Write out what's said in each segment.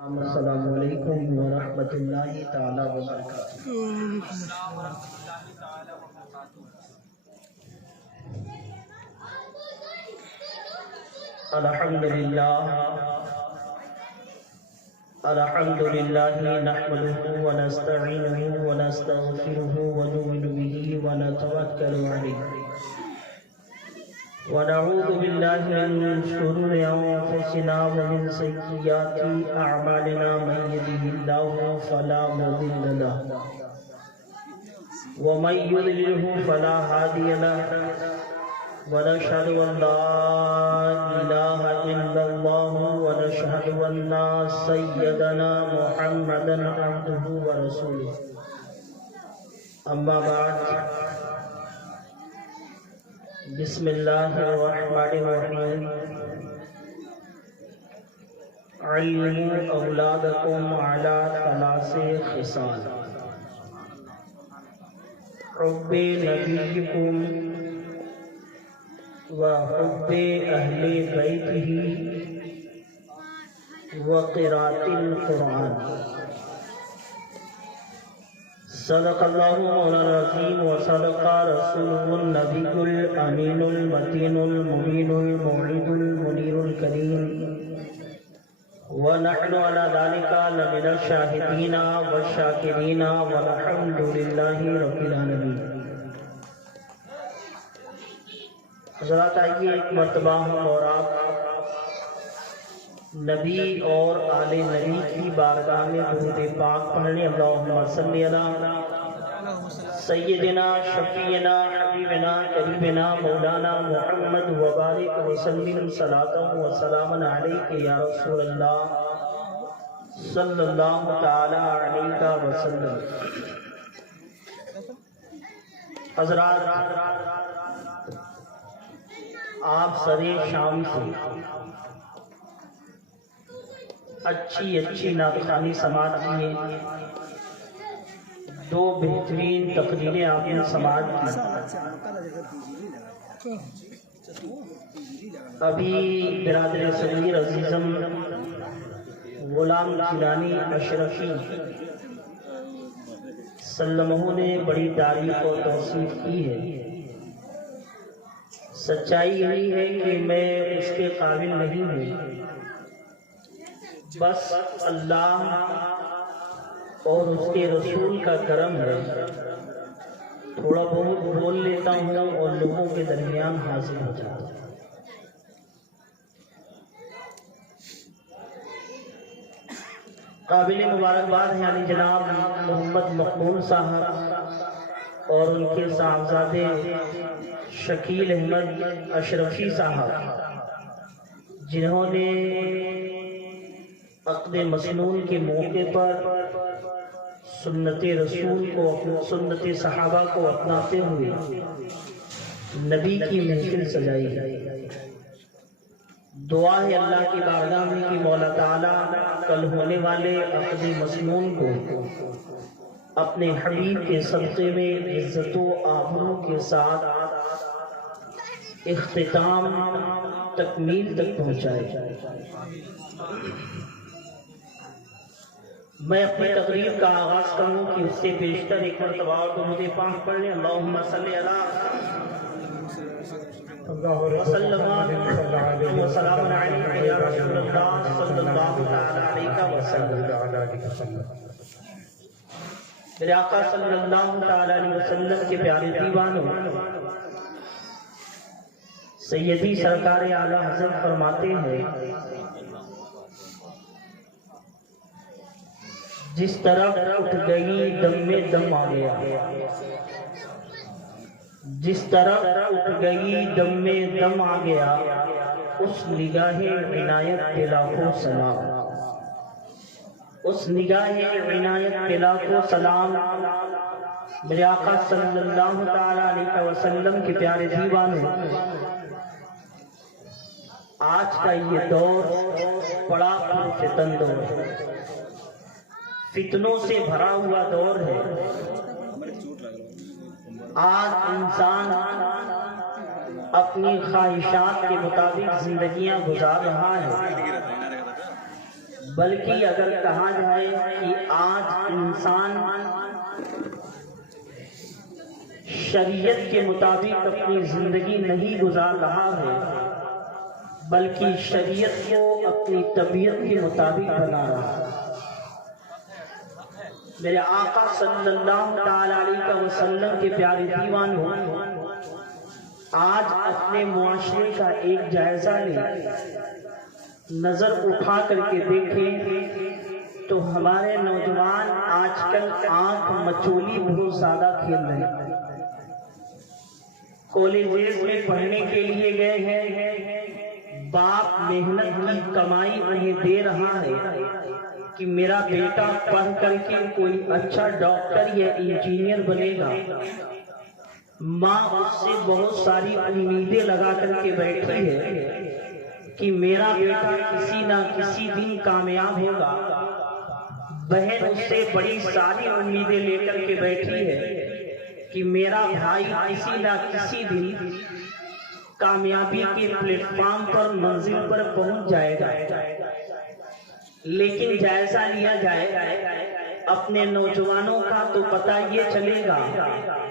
السلام علیکم ورحمۃ اللہ تعالی وبرکاتہ۔ الحمد للہ نحمده ونستعینه ونستغفره ونؤمن به ونتوکل علیہ ونعوذ باللہ من شرور انفسنا ومن سیئات اعمالنا من یهده اللہ فلا مضل له ومن یضلل فلا ہادی له ونشهد ان لا الہ الا اللہ ونشهد ان سیدنا محمدا عبده ورسوله اما بعد بسم اللہ الرحمن الرحیم علموا اولادکم علی ثلاث خصال حب نبیکم وحب اہل بیتہ وقراءۃ القرآن۔ صدق اللہ مولانا العظیم وصدق رسولہ النبی الامین المتین المبین الموعد المنیر الکریم ونحن علی ذلک لمن الشاہدین والشاکرین والحمد للہ رب العالمین۔ حضرات آئیے ایک مرتبہ ہم اور آپ نبی اور آل نبی کی بارگاہ میں درود پاک پڑھنے۔ اللہم صلی علی سیدنا شفیعنا حبیبنا قریبنا مولانا محمد وبارک وسلم صلاۃ وسلام علیک یا رسول اللہ صلی اللہ تعالی علیہ وسلم۔ حضرات آپ سرے شام سے اچھی نعت خوانی سماعت کیے، دو بہترین تقریریں آپ نے سماعت کی۔ ابھی برادر صغیر عزیزم غلام جیلانی اشرفی سلمہ نے بڑی تعریف اور توصیف کی ہے۔ سچائی یہی ہے کہ میں اس کے قابل نہیں ہوں، بس اللہ اور اس کے رسول کا کرم ہے، تھوڑا بہت بول لیتا ہوں اور لوگوں کے درمیان حاضر ہو جاتا ہوں۔ قابل مبارکباد ہیں یعنی جناب محمد مقبول صاحب اور ان کے صاحبزادے شکیل احمد اشرفی صاحب، جنہوں نے عقد مسنون کے موقع پر سنت رسول کو، سنت صحابہ کو اپناتے ہوئے نبی کی محفل سجائی ہے۔ دعا ہے اللہ کی بارگاہ میں کہ مولا تعالیٰ کل ہونے والے عقد مسنون کو اپنے حبیب کے صدقے میں عزت و آبرو کے ساتھ اختتام تکمیل تک پہنچائے۔ میں اپنی تقریر کا آغاز کروں کہ اس سے بیشتر ایک مرتبہ اور درود پاک پڑھ لیں۔ اللہم صلی علی وسلم وسلام علیک یا رسول اللہ صلی اللہ علیہ وسلم۔ میرے آقا صلی اللہ علیہ وسلم کے پیارے دیوانوں، سیدی سرکار اعلیٰ حضرت فرماتے ہیں جس طرح اٹھ گئی دم میں دم آ گیا، جس طرح اٹھ گئی دم میں دم آ گیا، اس نگاہ عنایت پہ لاکھوں سلام، اس نگاہ عنایت پہ لاکھوں سلام۔ میرے آقا صلی اللہ تعالی علیہ وسلم کے پیارے دیوانوں، آج کا یہ دور بڑا فتن دور ہے، فتنوں سے بھرا ہوا دور ہے۔ آج انسان اپنی خواہشات کے مطابق زندگیاں گزار رہا ہے، بلکہ اگر کہا جائے کہ آج انسان شریعت کے مطابق اپنی زندگی نہیں گزار رہا ہے، بلکہ شریعت کو اپنی طبیعت کے مطابق بنا رہا ہے۔ میرے آقا صلی اللہ تعالی علیہ وسلم کے پیارے دیوانوں، آج اپنے معاشرے کا ایک جائزہ لیں، نظر اٹھا کر کے دیکھیں تو ہمارے نوجوان آج کل آنکھ مچولی بہت زیادہ کھیل رہے ہیں۔ کالجز میں پڑھنے کے لیے گئے ہیں، باپ محنت کی کمائی انہیں دے رہا ہے کہ میرا بیٹا پڑھ کر کے کوئی اچھا ڈاکٹر یا انجینئر بنے گا، ماں اس سے بہت ساری امیدیں لگا کر کے بیٹھی ہے کہ میرا بیٹا کسی نہ کسی دن کامیاب ہوگا، بہن اس سے بڑی ساری امیدیں لے کر کے بیٹھی ہے کہ میرا بھائی کسی نہ کسی دن کامیابی کے پلیٹ فارم پر منزل پر پہنچ جائے گا۔ لیکن جائزہ لیا جائے اپنے نوجوانوں کا تو پتہ یہ چلے گا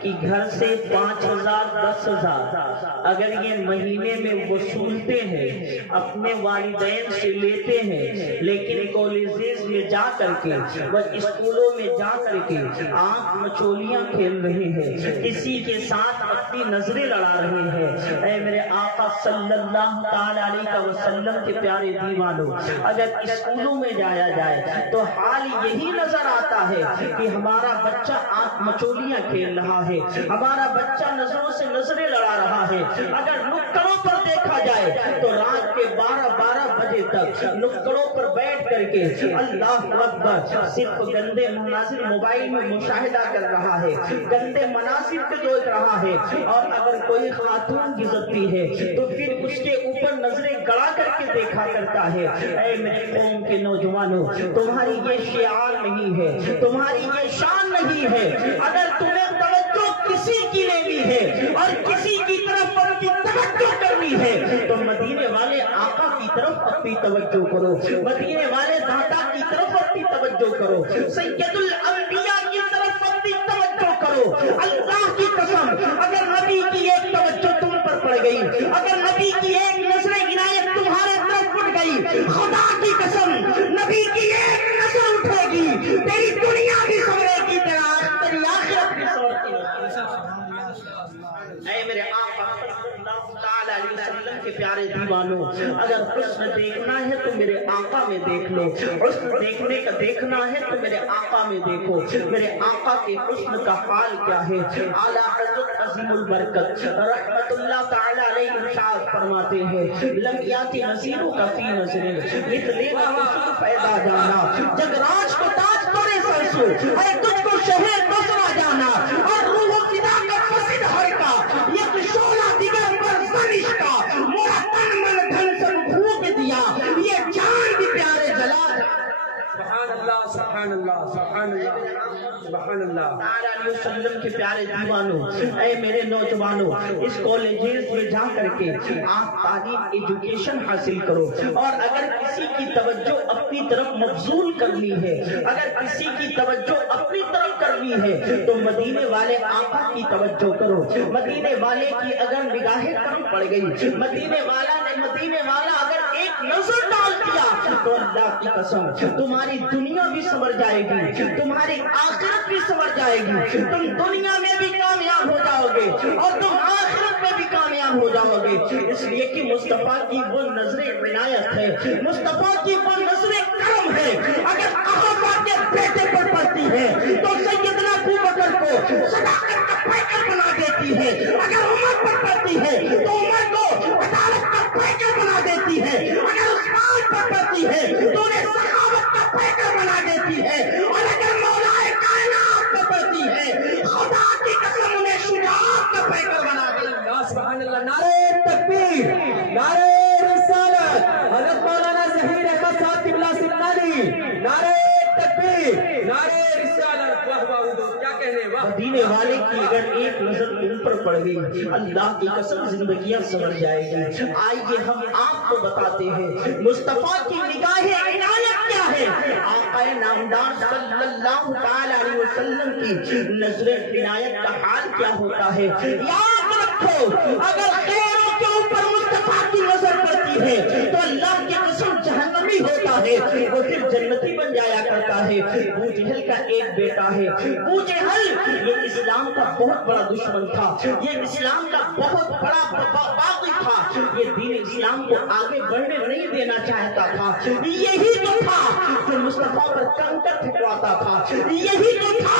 کہ گھر سے 5,000 10,000 اگر یہ مہینے میں وصولتے ہیں، اپنے والدین سے لیتے ہیں، لیکن کالجز میں جا کر کے وہ اسکولوں میں جا کر کے آنکھ مچولیاں کھیل رہے ہیں، کسی کے ساتھ اپنی نظریں لڑا رہے ہیں۔ اے میرے آقا صلی اللہ تعالی علیہ وسلم کے پیارے دیوانوں، اگر اسکولوں میں جایا جائے تو حال یہی نظر آتا ہے کہ ہمارا بچہ آنکھ مچولیاں کھیل رہا ہے، ہمارا بچہ نظروں سے نظریں لڑا رہا ہے۔ اگر نکڑوں پر دیکھا جائے تو رات کے 12 بجے تک نکڑوں پر بیٹھ کر کے اللہ اکبر صرف گندے مناظر موبائل میں مشاہدہ کر رہا ہے، گندے مناظر کو دیکھ رہا ہے، اور اگر کوئی خاتون گزرتی ہے تو پھر اس کے اوپر نظریں گڑا کر کے دیکھا کرتا ہے۔ اے میرے قوم کے نوجوانوں، تمہاری یہ شعار نہیں ہے، تمہاری یہ شان نہیں ہے۔ اگر تمہیں توجہ کسی کی لینی ہے اور کسی کی طرف اپنی توجہ کرنی ہے تو مدینے والے آقا کی طرف اپنی توجہ کرو، مدینے والے داتا کی طرف اپنی توجہ کرو، سید الانبیاء کی طرف اپنی توجہ کرو۔ اللہ کی قسم، اگر نبی کی ایک توجہ تم پر پڑ گئی، اگر نبی کی ایک نظر عنایت تمہارے طرف پڑ گئی، خدا کی قسم نبی کی ایک نظر اٹھے گی، تیری دنیا بھی سنورے گی، تیری آخرت بھی سنورتی ہے۔ اے میرے آقا صلی اللہ تعالی علیہ وسلم کے پیارے دیوانوں، اگر حسن دیکھنا ہے تو میرے آقا میں دیکھ لو، حسن دیکھنے کا دیکھنا ہے تو میرے آقا میں دیکھو۔ میرے آقا کے حسن کا حال کیا ہے؟ اعلیٰ حضرت عظیم البرکت رحمت اللہ تعالی علیہ ارشاد فرماتے ہیں، لم یاتی نظیروں کا فی نظر مثل نظر پیدا جانا، جگ راج کو تاج توڑے سرسو، اے تجھ کو شہر دوسرا جانا، اور روح و فدا کا فسد ہر کا، یک شعلہ دیگر پر زنش کا، مورا تن من دھن سب پھونک دیا، یہ جان بھی پیارے جلال۔ سبحان اللہ، سبحان اللہ، سبحان اللہ، سبحان اللہ تعالی علیہ وسلم کے پیارے دیوانوں، اے میرے نوجوانوں، اس کالجز میں جا کر کے آپ تعلیم ایجوکیشن حاصل کرو، اور اگر کسی کی توجہ اپنی طرف مبذول کرنی ہے، اگر کسی کی توجہ اپنی طرف کرنی ہے تو مدینے والے آقا کی توجہ کرو۔ مدینے والے کی اگر نگاہیں کم پڑ گئی، مدینے والا اگر ایک نظر ڈال دیا تو اللہ کی قسم تمہاری دنیا بھی سنور جائے گی، تمہاری آخرت بھی سنور جائے گی، تم دنیا میں بھی کامیاب ہو جاؤ گے اور تم آخرت میں بھی کامیاب ہو جاؤ گے، اس لیے کہ مصطفیٰ کی وہ نظر عنایت ہے، مصطفیٰ کی وہ نظر کرم ہے۔ اگر صحابہ کے بیٹے پر پڑتی ہے تو سیدنا ابوبکر کو صداقت کا پیکر بنا دیتی ہے، اگر عمر پر پڑتی ہے تو عمر کو عدالت کا پیکر بنا دیتی ہے، اگر عثمان پر پڑتی ہے تو انہیں سخاوت کا پیکر بنا دیتی ہے، اور اگر مولا کائنات پر پڑتی ہے خدا کی قسم انہیں شجاعت کا پیکر بنا دیتی ہے۔ سبحان اللہ، نعرہ تکبیر، نعرہ رسالت، حضرت مولانا ظہیر احمد صاحب قبلہ سمنانی، نعرہ تکبیر، نعرہ رسالت، واہ واہ حضور، کیا کہنے، واہ۔ مدینے والے کی اگر ایک نظر ان پر پڑ گئی، اللہ کی قسم زندگیاں سنور جائے گی۔ آئیے ہم آپ کو بتاتے ہیں مصطفیٰ کی نگاہ عنایت کیا ہے آقا نامدار صلی اللہ تعالی علیہ وسلم کی نظر عنایت کا حال کیا ہوتا ہے. یاد رکھو اگر غیروں کے اوپر مصطفیٰ کی نظر پڑتی ہے تو اللہ کی قسم جہنمی ہوتا ہے, وہ پھر جنتی بن جایا کرتا ہے. ابو جہل کا ایک بیٹا ہے. ابو جہل یہ اسلام کا بہت بڑا دشمن تھا, یہ اسلام کا بہت بڑا باغی تھا, یہ دین اسلام کو آگے بڑھنے نہیں دینا چاہتا تھا. یہی تو تھا جو مصطفیٰ پر کنکر پھینکواتا تھا, یہی تو تھا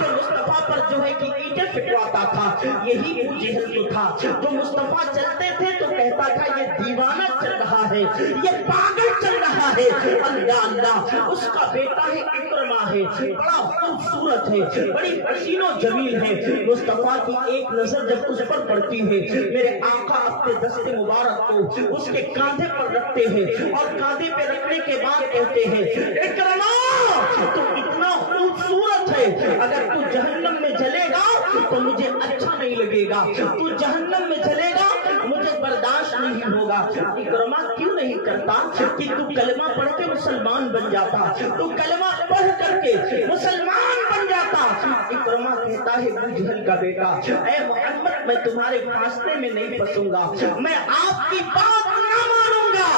جو مصطفیٰ پر جو ہے کہ اینٹیں پھینکواتا تھا. یہی ابو جہل تو تھا جو مصطفیٰ چلتے تھے تو کہتا تھا یہ دیوانہ چل رہا ہے, یہ پاگل چل رہا ہے. اللہ اللہ, اس کا بیٹا ہے اکرمہ ہے, بڑا خوبصورت ہے, بڑی حسین و جمیل ہے. مصطفیٰ کی ایک نظر جب اس پر پڑتی ہے, میرے آقا اپنے دست مبارک کو اس کے کاندھے پر رکھتے ہیں اور کاندھے پہ رکھنے کے بعد کہتے ہیں اکرمہ تو اتنا خوبصورت ہے, اگر تو جہنم میں جلے گا تو مجھے اچھا نہیں لگے گا, تو جہنم میں جلے گا مجھے برداشت نہیں ہوگا. اکرمہ کیوں نہیں کرتا کہ تو کلمہ پڑھ کے مسلمان بن جاتا, تو کلمہ پڑھ کر کے مسلمان بن جاتا. اکرمہ کہتا ہے ابو جہل کا بیٹا, اے محمد میں تمہارے فاصلے میں نہیں پھنسوں گا, میں آپ کی بات نہ مانوں گا,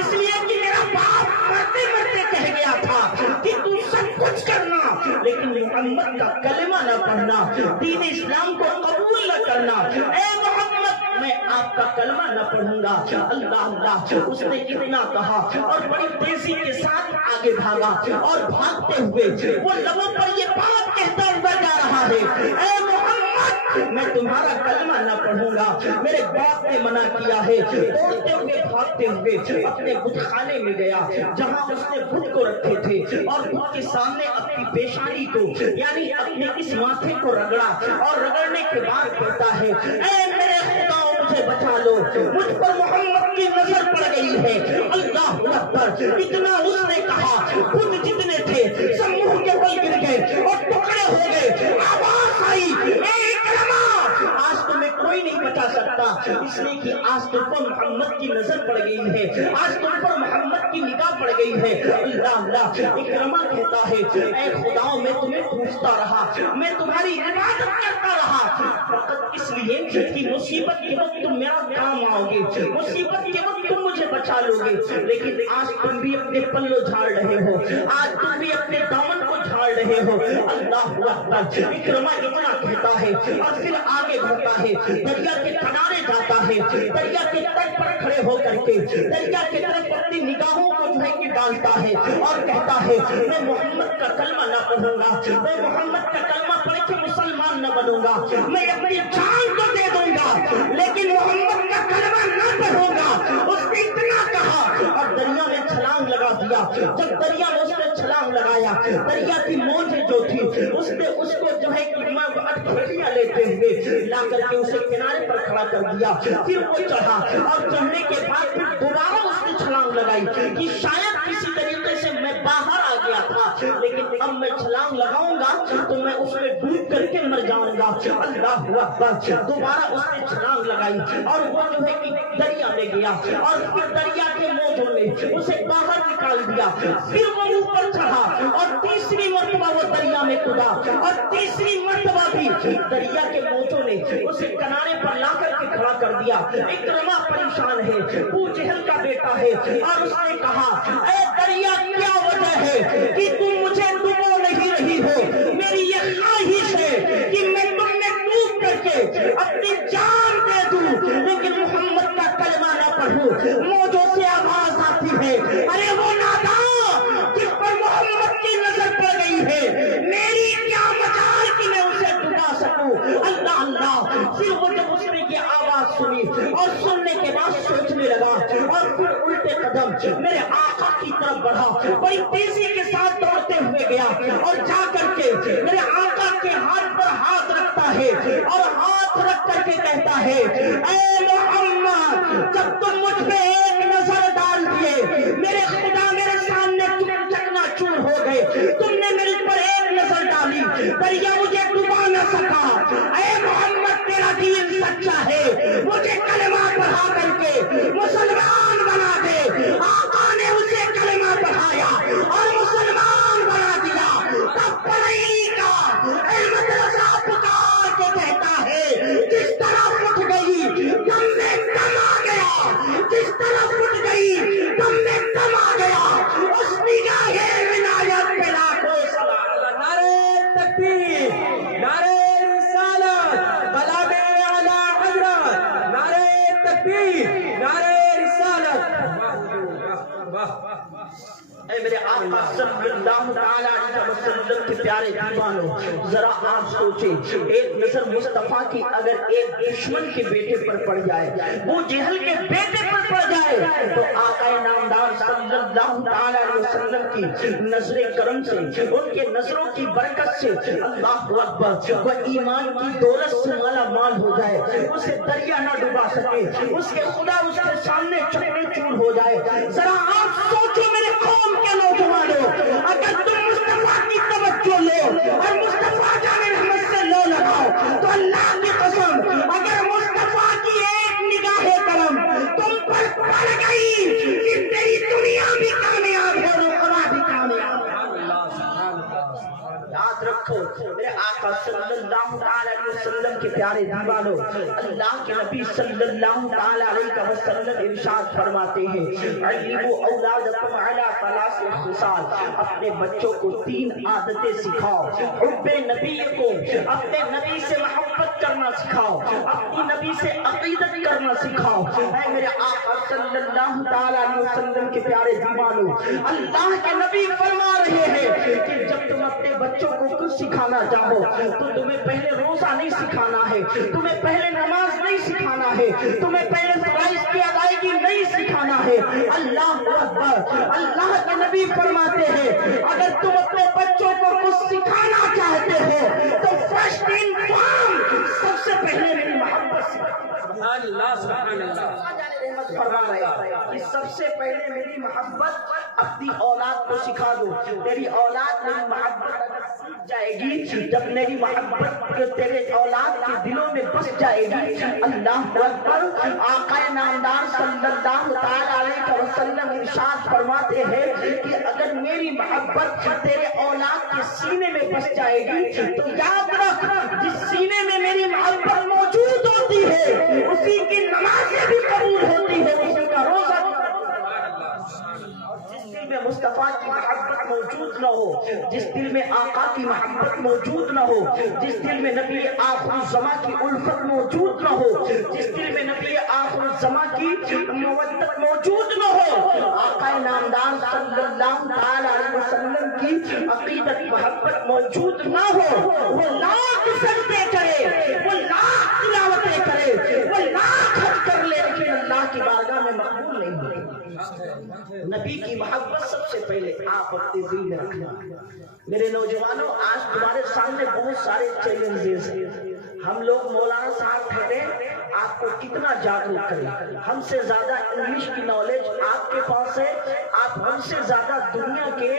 اس لیے کہ میرا باپ مرتے مرتے کہہ گیا تھا کہ تو سب کچھ کرنا لیکن محمد کا کلمہ نہ پڑھنا, دین اسلام کو قبول نہ کرنا. اے محمد میں آپ کا کلمہ نہ پڑھوں گا. اللہ اللہ, اس نے اتنا کہا اور بڑی تیزی کے ساتھ آگے بھاگا اور بھاگتے ہوئے وہ لبوں پر یہ بات کہتا ہوا جا رہا ہے, اے محمد میں تمہارا کلمہ نہ پڑھوں گا, میرے باپ نے منع کیا ہے. دوڑتے ہوئے بھاگتے ہوئے اپنے بت خانے میں گیا جہاں اس نے بت کو رکھے تھے اور بت کے سامنے اپنی پیشانی کو یعنی اپنے اس ماتھے کو رگڑا اور رگڑنے کے بعد کہتا ہے اے میرے خدا مجھے بچا لو, مجھ پر محمد کی نظر پڑ گئی ہے. اللہ اکبر, اتنا اس نے کہا خود جتنے تھے سب منہ کے بل گر گئے اور ٹکڑے ہو گئے. آواز آئی اے اکرمہ آج تمہیں کوئی نہیں بچا سکتا, اس لیے کہ آج تم پر محمد کی نظر پڑ گئی ہے, آج تم پر محمد کی نگاہ پڑ گئی ہے. اللہ اللہ, اکرمہ کہتا ہے اے خدا میں تمہیں پوچھتا رہا, میں تمہاری عبادت کرتا رہا فقط اس لیے کہ مصیبت کے وقت تم میرا کام آؤ گے, مصیبت کے وقت تم مجھے بچا لو گے. لیکن آج تم بھی اپنے پلو جھاڑ رہے ہو, آج تم بھی اپنے دامن کو جھاڑ رہے ہو. اللہ اکبر, اکرمہ اتنا کہتا ہے اور پھر آگے بڑھتا ہے, دریا کے کنارے جاتا ہے, دریا کے تٹ پر کھڑے ہو کر کے دریا کے طرف اپنی نگاہوں کو جو ہے کہ ڈالتا ہے اور کہتا ہے میں محمد کا کلمہ نہ پڑھوں گا, میں محمد کا کلمہ پڑھ کے مسلمان نہ بنوں گا, میں اپنی جان کو دے دوں گا لیکن محمد کا کلمہ نہ پڑھوں گا. اس نے اتنا کہا اور دریا میں چھلانگ لگا دیا. جب دریا میں اس نے چھلانگ لگایا, دریا کی موج جو تھی اس نے اس کو جو ہے اٹھیاں لیتے ہوئے لا کر کے اسے کنارے پر کھڑا کر دیا. پھر وہ چڑھا اور چڑھنے کے بعد پھر دوبارہ اس نے چھلانگ لگائی کہ شاید کسی طریقے سے میں باہر آ گیا تھا لیکن اب میں چھلانگ لگاؤں گا تو میں اس میں ڈوب کر کے مر جاؤں گا. اللہ اکبر, دوبارہ اس نے چھلانگ لگائی اور وہ جو ہے کہ دریا میں گیا اور پھر دریا کے موجوں نے اسے باہر نکال دیا. پھر وہ اوپر چڑھا اور تیسری مرتبہ وہ دریا میں کدا اور تیسری مرتبہ بھی دریا کے موجوں نے اسے کنارے پر لا کر کے کھڑا کر دیا. اکرمہ پریشان ہے, ابو جہل کا بیٹا ہے اور اس نے کہا اے دریا کیا وجہ ہے کہ تم مجھے ڈبو نہیں رہی ہو, میری یہ خواہش ہے کہ میں تم میں ڈوب کر کے اپنی جان دے دوں لیکن محمد کا کلمہ نہ پڑھوں. موجوں سے آواز آتی ہے ارے وہ نادان جس پر محمد کی نظر پڑ گئی ہے, میری کیا مجال کہ میں اسے ڈبا سکوں. اللہ اللہ, پھر وہ جب اس نے یہ آواز سنی اور سننے کے بعد سوچنے لگا اور پھر الٹے قدم میرے آقا کی طرف بڑھا, بڑی تیزی کے ساتھ دوڑتے ہوئے گیا اور جا کر کے میرے آقا کے ہاتھ پر ہاتھ رکھتا ہے اور ہاتھ رکھ کر کے کہتا ہے اے محمد جب تم مجھ پہ ایک نظر ڈال دیے میرے خدا میرے سامنے تم چکنا چور ہو گئے, تم نے میرے پر ایک نظر ڈالی, دریا مجھے ڈبا نہ سکا. اے محمد تیرا دین سچا ہے, مجھے کلمہ پڑھا کر کے مسلمان بنا دے. آقا نے اسے کلمہ پڑھایا اور میرے آقا صلی اللہ تعالی علیہ وسلم کے پیارے دیوانوں، ذرا آپ سوچیں، ایک نظر مصطفیٰ کی اگر ایک دشمن کے بیٹے پر پڑ جائے، وہ جہل کے بیٹے پر پڑ جائے، تو آقا نامدار صلی اللہ تعالی علیہ وسلم کی نظر کرم سے، ان کے نظروں کی برکت سے اللہ اکبر، وہ ایمان کی دولت سے مالا مال ہو جائے، اسے دریا نہ ڈبا سکے، اس کے خدا اس کے سامنے چکنے چور ہو جائے۔ ذرا آپ سوچو میرے قوم کے نوجوانوں، اگر تم مصطفیٰ کی توجہ لو اور مصطفیٰ جان رحمت سے لو لگاؤ، تو اللہ کی قسم اگر مصطفیٰ کی ایک نگاہ کرم تم پر پڑ گئی کہ تیری دنیا بھی کامیاب ہے اور اخرا بھی کامیاب ہے۔ یاد رکھو میرے آقا صلی اللہ تعالی علیہ وسلم کے پیارے دیوانوں، اللہ کے نبی صلی اللہ تعالی علیہ وسلم ارشاد فرماتے ہیں، علموا اولادکم علی ثلاث خصال، اپنے بچوں کو 3 عادتیں سکھاؤ، حب نبی کو، اپنے نبی سے محبت کرنا سکھاؤ، اپنی نبی سے عقیدت کرنا سکھاؤ۔ اے میرے آقا صلی اللہ تعالی علیہ وسلم کے پیارے دیوانوں، اللہ کے نبی فرما رہے ہیں کہ جب تم اپنے بچوں کو کچھ سکھانا چاہو تو تمہیں پہلے روزہ نہیں سکھانا ہے، تمہیں پہلے نماز نہیں سکھانا ہے، تمہیں پہلے فرائض کی ادائیگی نہیں سکھانا ہے۔ اللہ اکبر، اللہ کے نبی فرماتے ہیں اگر تم اپنے بچوں کو کچھ سکھانا چاہتے ہو تو فرسٹ ان فارم، سب سے پہلے میری محبت سبحان اللہ سبحان اللہ فرما رہے ہیں کہ سب سے پہلے میری محبت اپنی اولاد کو سکھا دو۔ تیری اولاد میری محبت سیکھ جائے گی، جب میری محبت تیرے اولاد کے دلوں میں بس جائے گی۔ اللہ اکبر، آقا نامدار صلی اللہ تعالی علیہ وسلم ارشاد فرماتے ہیں کہ اگر میری محبت تیرے اولاد کے سینے میں بس جائے گی تو یاد رکھ، جس سینے میں میری محبت موجود ہوتی ہے اسی کی نمازیں بھی قبول ہوتی ہے، اسی کا روزہ بھی۔ جس دل میں مصطفیٰ کی محبت موجود نہ ہو، جس دل میں آقا کی محبت موجود نہ ہو، جس دل میں نبی آخر الزماں کی الفت موجود نہ ہو، جس دل میں نبی آخر الزماں کی مودت موجود نہ ہو، آقا نامدار صلی اللہ تعالی علیہ وسلم کی عقیدت محبت موجود نہ ہو، وہ لاکھ سجدے کرے، وہ لاکھ تلاوتیں کرے، وہ لاکھ حج کر لے، لیکن اللہ کی بارگاہ میں مقبول نہیں ہوگی۔ نبی کی محبت سب سے پہلے آپ اپنے دل میں رکھنا۔ میرے نوجوانوں، آج تمہارے سامنے بہت سارے چیلنجز ہیں۔ ہم لوگ مولانا صاحب ٹھہرے آپ کو کتنا جاگرک کریں، ہم سے زیادہ انگلش کی نالج آپ کے پاس ہے، آپ ہم سے زیادہ دنیا کے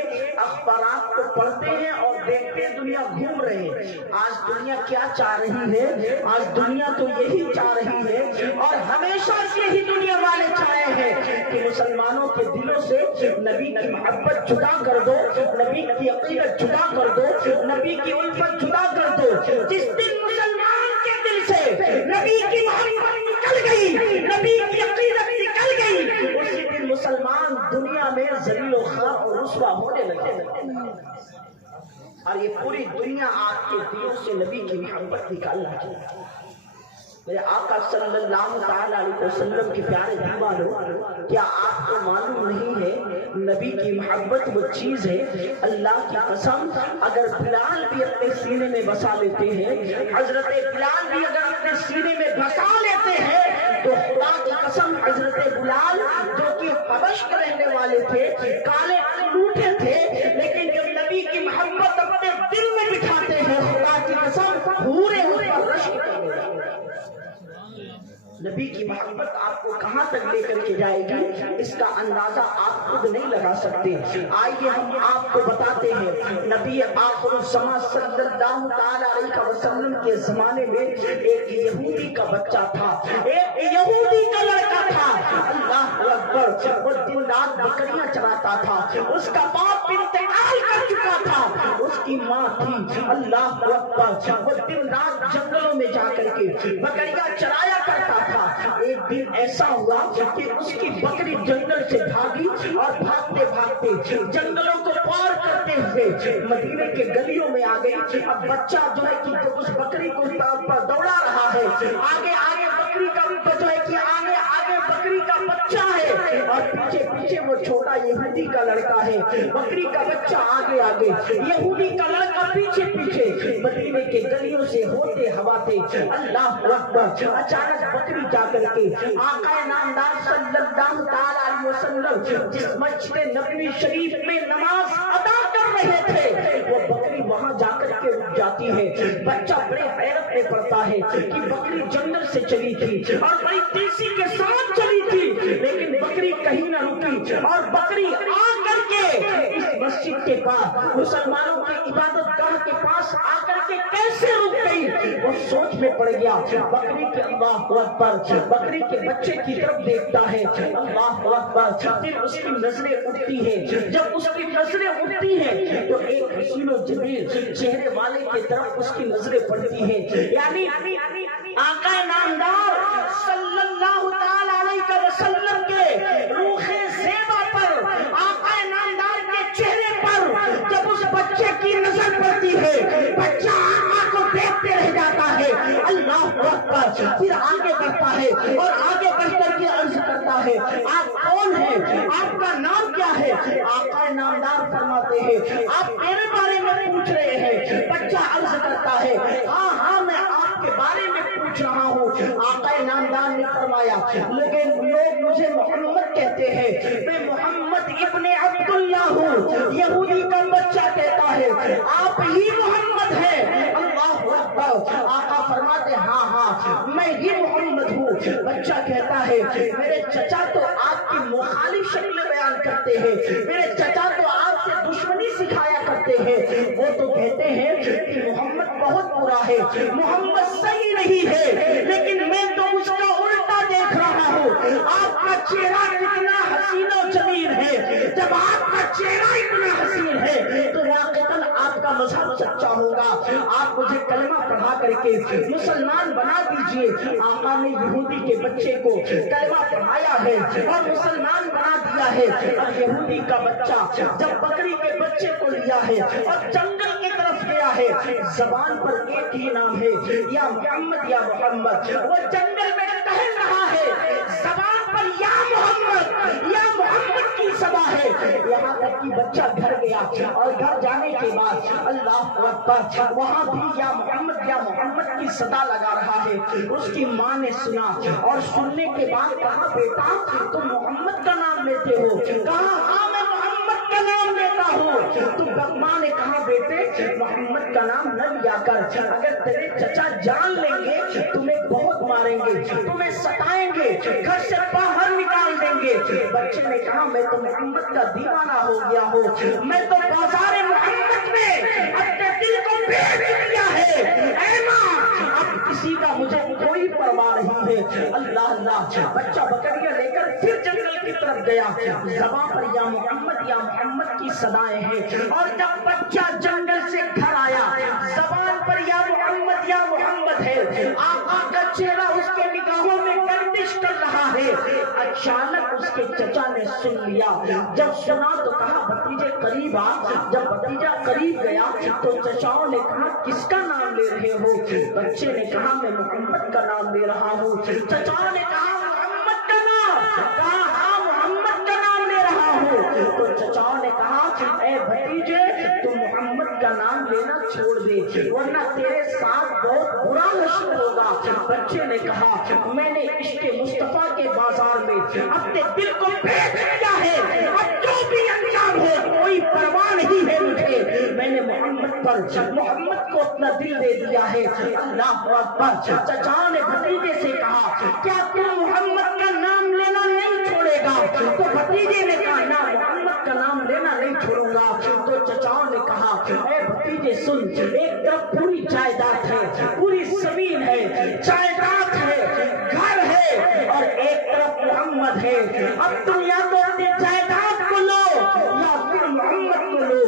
اخبارات کو پڑھتے ہیں اور دیکھتے ہیں، دنیا گھوم رہے ہیں۔ آج دنیا کیا چاہ رہی ہے؟ آج دنیا تو یہی چاہ رہی ہے اور ہمیشہ سے ہی دنیا والے چاہے ہیں کہ مسلمانوں کے دلوں سے نبی کی محبت جدا کر دو، نبی کی عقیدت جدا کر دو، نبی کی الفت جدا کر دو۔ جس دن مسلمان کے دل سے نبی کی محبت نکل گئی، نبی کی عقیدت نکل گئی، اسی دن مسلمان دنیا میں ذلیل و خوار اور رسوا ہونے لگے۔ اور یہ پوری دنیا آپ کے دلوں سے نبی کی محبت نکالنا چاہیے۔ میرے آقا صلی اللہ تعالی علیہ وسلم کے پیارے دیوانوں، کیا آپ کو معلوم نہیں ہے نبی کی محبت وہ چیز ہے، اللہ کی قسم اگر بلال بھی اپنے سینے میں بسا لیتے ہیں، حضرت بلال بھی اگر اپنے سینے میں بسا لیتے ہیں تو خدا کی قسم حضرت بلال جو کہ حبش کے رہنے والے تھے، کالے انگوٹھے تھے، لیکن جب نبی کی محبت اپنے دل میں بٹھاتے ہیں خدا کی قسم پورے اوپر رشک کرنے لگتے ہیں۔ نبی کی محبت آپ کو کہاں تک لے کر کے جائے گی اس کا اندازہ آپ خود نہیں لگا سکتے۔ آئیے ہم آپ کو بتاتے ہیں، نبی آخر الزماں صلی اللہ تعالی علیہ وسلم کے زمانے میں ایک یہودی کا بچہ تھا، ایک یہودی کا لڑکا تھا، اللہ اکبر، وہ دن رات بکریاں چراتا تھا، اس کا باپ انتقال کر چکا تھا، اس کی ماں تھی، اللہ اکبر، وہ دن رات جنگلوں میں جا کر کے بکریاں چرایا کرتا تھا۔ ایک دن ایسا ہوا کہ اس کی بکری جنگل سے بھاگی اور بھاگتے بھاگتے جنگلوں کو پار کرتے ہوئے مدینے کے گلیوں میں آ گئی۔ اب بچہ جو ہے کہ اس بکری کو دوڑا رہا ہے، آگے آگے بکری کا جو ہے کہ آگے آگے بکری کا بچہ ہے اور پیچھے پیچھے وہ چھوٹا یہودی کا لڑکا ہے. بکری کا بچہ آگے آگے, یہودی کا لڑکا پیچھے پیچھے. مدینے کے گلیوں سے ہوتے ہوا تھے. اللہ اکبر. اچانک بکری جا کر کے آقا نامدار صلی اللہ تعالی علیہ وسلم جس مسجد نبوی شریف میں نماز ادا کر رہے تھے, وہ بکری وہاں جا کر کے رک جاتی ہے. بچہ بڑے حیرت میں پڑتا ہے کہ بکری جنگل سے چلی تھی اور بڑی تیزی کے ساتھ چلی تھی, لیکن بکری کہیں نہ رکی اور بکری آ کر کے اس مسجد کے پاس مسلمانوں کی عبادت گاہ کے پاس آ کر کے کیسے رک گئی. وہ سوچ میں پڑ گیا. بکری کے اللہ اکبر, بکری کے بچے کی طرف دیکھتا ہے. اللہ اکبر. پھر اس کی نظریں اٹھتی ہیں. جب اس کی نظریں اٹھتی ہیں تو ایک حسین و جمیل چہرے والے کی طرف اس کی نظریں پڑتی ہیں. یعنی آقا نامدار صلی اللہ تعالی علیہ وسلم کے روح زیبا پر, آقا نامدار کے چہرے پر جب اس بچے کی نظر پڑتی ہے, بچہ آقا کو دیکھتے رہ جاتا ہے. اللہ اکبر. پھر آگے بڑھتا ہے اور آگے بڑھ کر کے عرض کرتا ہے, آپ کون ہیں, آپ کا نام کیا ہے؟ آقا نامدار فرماتے ہیں, آپ میرے بارے میں پوچھ رہے ہیں. بچہ عرض کرتا ہے, ہاں ہاں میں آپ کے بارے میں پوچھ رہا ہوں. آقا نامدار نے فرمایا, لیکن لوگ مجھے محمد کہتے ہیں, میں محمد ابن عبداللہ ہوں. یہودی کا بچہ کہتا ہے, آپ ہی محمد ہیں. اللہ اکبر. آقا فرماتے, ہاں ہاں میں ہی محمد ہوں. بچہ کہتا ہے, میرے چچا تو آپ کی مخالف شکل بیان کرتے ہیں, میرے چچا تو آپ سے دشمنی سکھایا کرتے ہیں. وہ تو کہتے ہیں کہ محمد بہت برا ہے, محمد صحیح نہیں ہے, لیکن میں تو اس کا الٹا دیکھ رہا ہوں. آپ کا چہرہ کتنا حسین و جمیل ہے. جب آپ کا چہرہ اتنا حسین ہے تو واقعاً آپ کا مذہب سچا ہوگا. آپ مجھے کلمہ پڑھا کر کے مسلمان بنا دیجئے. آقا نے یہودی کے بچے کو کلمہ پڑھایا ہے اور مسلمان بنا دیا ہے. اب یہودی کا بچہ جب بکری کے بچے کو لیا ہے اور جنگل کی طرف گیا ہے, زبان پر ایک ہی نام ہے, یا محمد یا محمد. وہ جنگل میں ٹہل رہا ہے, زبان پر یا محمد کی صدا ہے. یہاں تک کہ بچہ گھر گیا اور گھر جانے کے بعد اللہ اکبر وہاں بھی یا محمد کی صدا لگا رہا ہے. اس کی ماں نے سنا اور سننے کے بعد کہا, بیٹا تم محمد کا نام لیتے ہو؟ کہا, ہاں میں محمد کا نام لیتا ہوں. تو ماں نے کہا, بیٹے محمد کا نام نہ لیا کر, اگر تیرے چچا جان لیں گے تمہیں بہت ماریں گے, تمہیں ستائیں گے, گھر سے باہر نکال دیں گے. بچے نے کہا, میں تو محمد کا دیوانہ ہو گیا ہوں, میں تو بازار محمد میں اپنے دل کو بیچ دیا ہے. اے ماں, اب کسی کا مجھے کوئی پرواہ نہیں ہے. اللہ اللہ. بچہ بکریاں لے کر پھر جنگل کی طرف گیا. زبان پر یا محمد کی صدائیں ہیں, اور جب بچہ جنگل سے گھر آیا, زبان پر یا محمد ہے. آقا کا چہرہ اس کے نگاہوں میں گردش کر رہا ہے. اچانک اس کے چچا نے سن لیا. جب سنا تو کہا, بھتیجے قریب آ. جب بھتیجا قریب گیا تو چچاؤں نے کہا, کس کا نام لے رہے ہو؟ بچے نے کہا, میں محمد کا نام لے رہا ہوں. چچاؤں نے کہا, محمد کا نام؟ کہا, ہاں محمد کا نام لے رہا ہوں. تو چچاؤں نے کہا, اے بھتیجے تم محمد کا نام لینا چھوڑ دے, ورنہ تیرے ساتھ بہت برا حشر ہوگا. بچے نے کہا, میں نے عشق مصطفیٰ کے بازار میں اپنے دل کو بیچ دیا ہے, اب جو بھی انجام ہو کوئی پرواہ نہیں ہے مجھے. میں نے محمد کو اپنا دل دے دیا ہے. اللہ اکبر. چچا نے بھتیجے سے کہا, کیا تم محمد کا نام لینا نہیں چھوڑے گا؟ تو بھتیجے نے کہا, نہ محمد کا نام لینا نہیں چھوڑوں گا. تو چچاؤں نے کہا, اے بھتیجے سن, ایک طرف پوری جائیداد ہے, پوری زمین ہے, جائیداد ہے, گھر ہے, اور ایک طرف محمد ہے. اب تم یا تو اپنی جائیداد کو لو یا پھر محمد کو لو.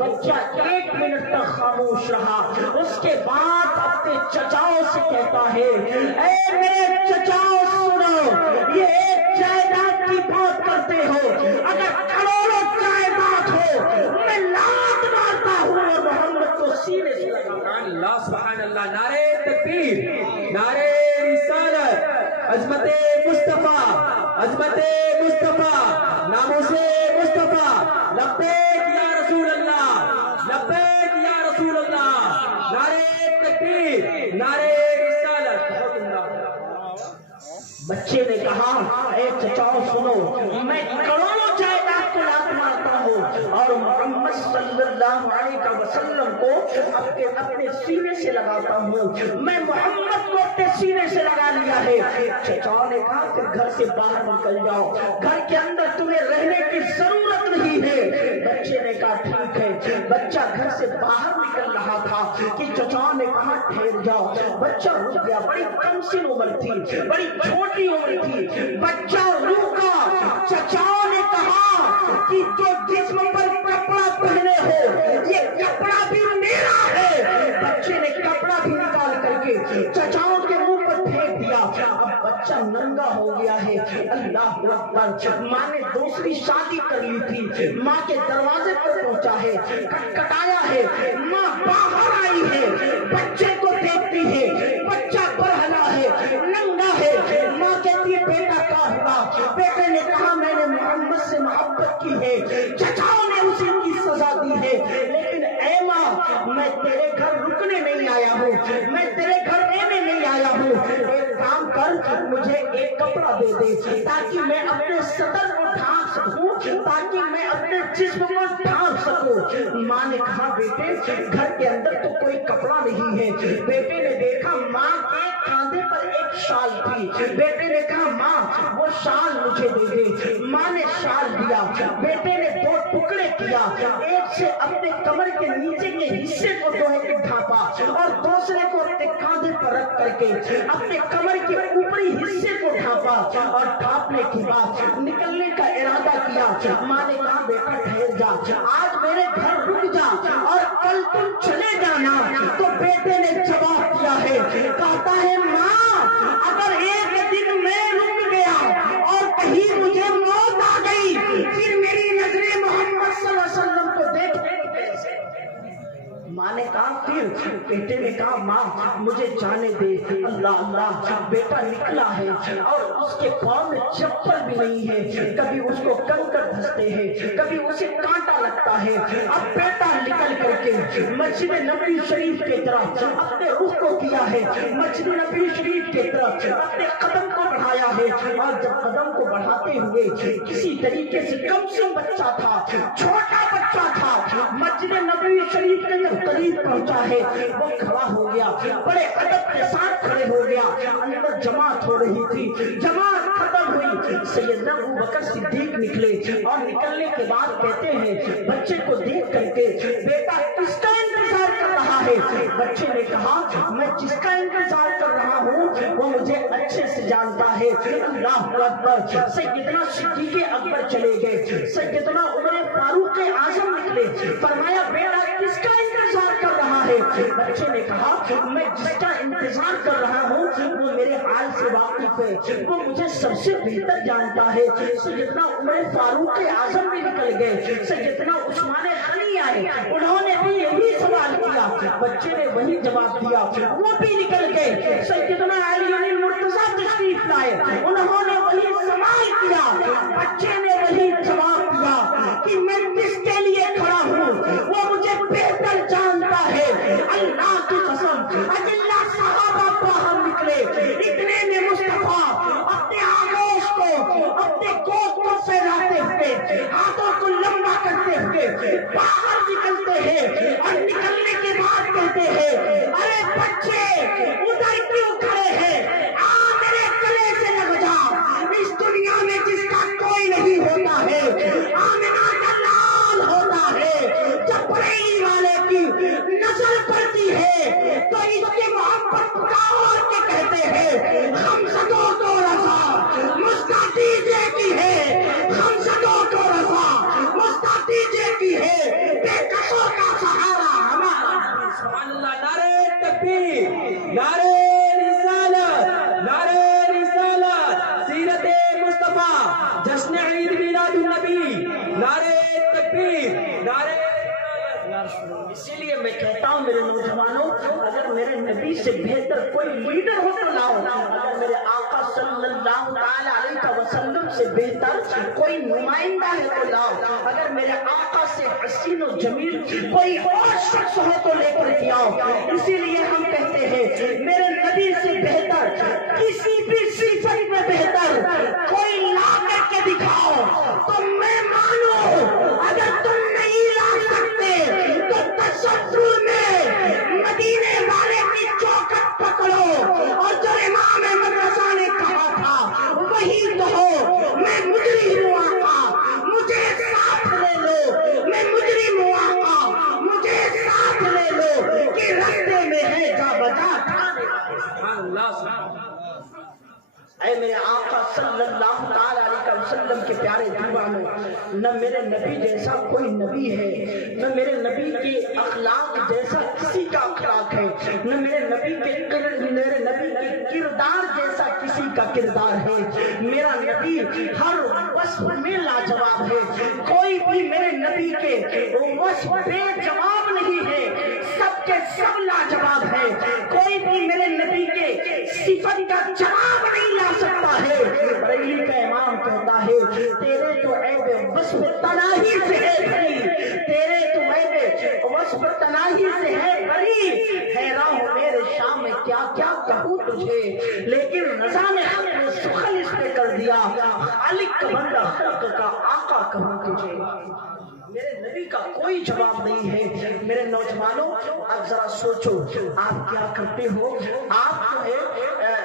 بچہ 1 منٹ تک خاموش رہا. اس کے بعد اپنے چچاؤں سے کہتا ہے, اے میرے چچاؤں سنو, یہ ایک جائیداد کی بات کرتے ہو, اگر کروڑوں جائیداد ہو میں لات مارتا ہوں اور محمد کو سینے سے لگاتا ہوں. اللہ سبحان اللہ. نعرہ تکبیر, نعرہ رسالت, عظمت مصطفیٰ، ناموس مصطفیٰ، لبیک یا رسول اللہ، لبیک یا رسول اللہ، نعرہ تکبیر، نعرہ رسالت۔ بہت عمدہ۔ بچے نے کہا اے چچاؤ سنو، میں کروڑوں جائیداد کو لات مارتا ہوں اور محمد صلی اللہ علیہ وسلم کو اپنے سینے سے لگاتا ہوں، میں محمد کو اپنے سینے سے لگا لیا ہے۔ چچاؤ نے کہا کہ گھر سے باہر نکل جاؤ، گھر کے اندر تمہیں رہنے کی ضرورت نہیں ہے۔ بچے نے کہا ٹھیک ہے۔ بچہ گھر سے باہر نکل رہا تھا کہ چچاؤ نے کہا ٹھہر جاؤ۔ بچہ رک گیا، بڑی کم سن عمر تھی، بڑی چھوٹی عمر تھی، بچہ رکا۔ چچاؤ نے کہا کہ جو جسم پر کپڑا پہنے ہو یہ کپڑا بھی میرا ہے۔ بچے نے کپڑا بھی نکال کر کے چچاؤ کے منہ پر پھینک دیا۔ اب بچہ ننگا ہو گیا ہے۔ اللہ اکبر۔ ماں نے دوسری شادی کر لی تھی، ماں کے دروازے پر پہنچا ہے، کٹکٹایا ہے، ماں باہر آئی ہے، بچے کو دیکھتی ہے، بچہ برہنا ہے، ننگا ہے۔ ماں کہتی ہے بیٹا کہاں ہوا؟ بیٹے نے کہا میں نے محمد سے محبت کی ہے۔ چچاؤ نے اسے کی سزا دی ہے، لیکن اے ماں میں تیرے گھر رکنے نہیں آیا ہوں، میں تیرے گھر رہنے نہیں آیا ہوں۔ ایک کام کر، مجھے ایک کپڑا دے دے تاکہ میں اپنے صدر کو ڈھانپ سکوں، تاکہ میں اپنے جسم کو ڈھانپ سکوں۔ ماں نے کہا بیٹے گھر کے اندر تو کوئی کپڑا نہیں ہے۔ بیٹے نے دیکھا ماں کے کاندھے پر ایک شال تھی۔ بیٹے نے کہا ماں وہ شال مجھے دے دے۔ ماں نے شال دیا۔ بیٹے نے دو ٹکڑے کیا، ایک سے اپنے کمر کے نیچے کے حصے کو دوہے کے ڈھانپا اور دوسرے کو اپنے کاندھے پر رکھ کر کے اپنے کمر کے اوپری حصے کو ڈھانپا اور ڈھانپنے کے بعد نکلنے کا ارادہ کیا۔ ماں نے کہا بیٹا ٹھہر جا، آج میرے گھر رک جا اور کل تم چلے جانا۔ تو بیٹے نے جواب دیا ہے، کہتا ہے ماں اگر ایک دن میں رک گیا اور کہیں مجھے موت آ گئی پھر میری نظریں محمد صلی اللہ علیہ وسلم کو دیکھنے کیسے؟ ماں نے کہا پھر؟ بیٹے نے کہا ماں مجھے جانے دے۔ اللہ اللہ، بیٹا نکلا ہے اور اس کے پاؤں میں چپل بھی نہیں ہے، کبھی اس کو کنکر دھستے ہیں، کبھی اسے کانٹا لگتا ہے۔ اب بیٹا نکل کر کے مسجد نبوی شریف کی طرف اپنے رخ کو کیا ہے، مسجد نبوی شریف کی طرف اپنے قدم کو بڑھایا ہے، اور جب قدم کو بڑھاتے ہوئے کسی طریقے سے کم سے بچہ تھا، چھوٹا بچہ تھا، مسجد نبوی شریف کے جب قریب پہنچا ہے وہ کھڑا ہو گیا، بڑے ادب کے ساتھ کھڑے ہو گیا۔ اندر جماعت ہو رہی تھی، جماعت ختم ہوئی، سیدنا ابوبکر صدیق نکلے اور نکلنے کے بعد کہتے ہیں بچے کو دیکھ کر کے بیٹا کس کا انتظار کر رہا ہے؟ بچے نے کہا میں جس کا انتظار کر رہا ہوں وہ مجھے اچھے سے جانتا ہے۔ اللہ اکبر۔ سیدنا صدیق اکبر چلے گئے، سیدنا عمر فاروق اعظم نکلے، فرمایا بیٹا کس کا انتظار کر رہا ہے؟ بچے نے کہا میں جس کا انتظار کر رہا ہوں وہ میرے حال سے واقف ہے، وہ مجھے سب سے بہتر جانتا ہے۔ سیدنا عمر فاروق اعظم بھی نکل گئے، سیدنا عثمان غنی آئے، انہوں نے بھی یہی سوال کیا، بچے نے وہی جواب دیا، وہ بھی نکل گئے۔ سیدنا علی المرتضیٰ تشریف لائے، انہوں نے وہی سوال کیا، بچے نے وہی جواب دیا کہ میں کس کے لیے کھڑا ہوں وہ مجھے بہتر جانتا ہے۔ اللہ کی قسم اجلہ صحابہ باہر نکلے، اتنے میں مصطفیٰ اپنے آغوش کو اپنے گود کو پھیلاتے ہوئے ہاتھوں کو لمبا کرتے ہوئے باہر نکلتے ہیں اور نکلنے کے بعد کہتے ہیں ارے بچے ادھر کیوں کھڑے ہیں؟ آ میرے گلے سے لگ جا، اس دنیا میں جس کا کوئی نہیں ہوتا ہے آمنہ کا لال ہوتا ہے۔ جب بریلی والے کی نظر پڑتی ہے تو اس کی محبت پکار کے کہتے ہیں ہم سدوں کو رضا مستعدیجے کی ہے، ہم سدوں کو رضا مستعدیجے کی ہے، بے کسوں کا سہارا ہمارا۔ سبحان اللہ۔ نعرہ تکبیر، نعرہ رسالت، نعرہ رسالت، سیرت مصطفیٰ، جشن عید میلاد النبی، نعرہ تکبیر، نعرہ اسی لیے میں کہتا ہوں میرے نوجوانوں، اگر میرے نبی سے بہتر کوئی لیڈر ہو تو لاؤ، اگر میرے آقا صلی اللہ تعالی علیہ وسلم سے بہتر کوئی نمائندہ ہے تو لاؤ، اگر میرے آقا سے حسین و جمیل کوئی اور شخص ہو تو لے کر کے آؤ۔ اسی لیے ہم کہتے ہیں میرے نبی سے بہتر کسی بھی صفت میں بہتر کوئی لا کر کے دکھاؤ تو میں مانوں، اگر تم نہیں لا سکتے تو تصور میں مدینے والے کی چوکھٹ پکڑو اور جو امام مدرسہ نے کہا تھا وہی کہو، میں مجرم ہوں آقا مجھے ساتھ لے لو، میں مجرم ہوں آقا مجھے ساتھ لے لو، کہ رستے میں ہے جا بجا اے میرے آقا صلی اللہ تعالی علیہ وسلم کے پیارے دیوانوں، نہ میرے نبی جیسا کوئی نبی ہے، نہ میرے نبی کے اخلاق جیسا کسی کا اخلاق ہے، نہ میرے نبی کے کردار جیسا کسی کا کردار ہے۔ میرا نبی ہر وصف میں لاجواب ہے، کوئی بھی میرے نبی کے وصف بے جواب نہیں ہے، سب کے سب لاجواب ہے، کوئی بھی میرے نبی کے صفت کا جواب نہیں لا سکتا ہے۔ بریلی کا امام کہتا ہے تیرے تو عیب وصف تناہی سے ہے بری، تیرے تو عیب وصف تناہی سے ہے بری، حیران ہوں میرے شام میں کیا کیا کہوں تجھے، لیکن رضا نے حق نے سخن اس پہ کر دیا، خالق کا بندہ خلق کا آقا کہوں تجھے۔ میرے نبی کا کوئی جواب نہیں ہے۔ میرے نوجوانوں اب ذرا سوچو آپ کیا کرتے ہو، آپ جو ہے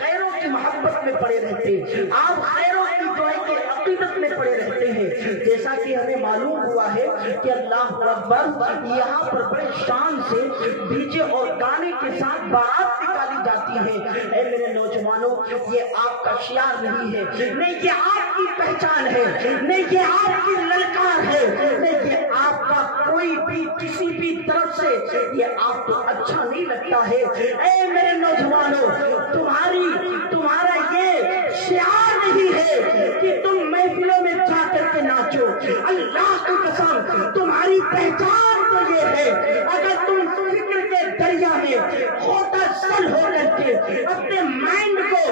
غیروں کی محبت میں پڑے رہتے، آپ غیروں کی جو ہے کہ عقیدت میں پڑے رہتے ہیں، جیسا کہ ہمیں معلوم ہوا ہے کہ اللہ اکبر یہاں پر بڑے شان سے ڈی جے اور گانے کے ساتھ بارات نکالی جاتی ہے۔ اے میرے نوجوانوں یہ آپ کا شعار نہیں ہے، نہیں یہ آپ کی پہچان ہے، نہیں یہ آپ کی للکار ہے، نہیں یہ آپ کا کوئی بھی کسی بھی طرف سے یہ آپ کو اچھا نہیں لگتا ہے۔ اے میرے نوجوانوں تمہارا یہ شعار نہیں ہے کہ تم محفلوں میں جا کر کے ناچو، اللہ کی قسم تمہاری پہچان تو یہ ہے اگر تم فکر کے دریا میں غوطہ سل ہو کر کے اپنے مائنڈ کو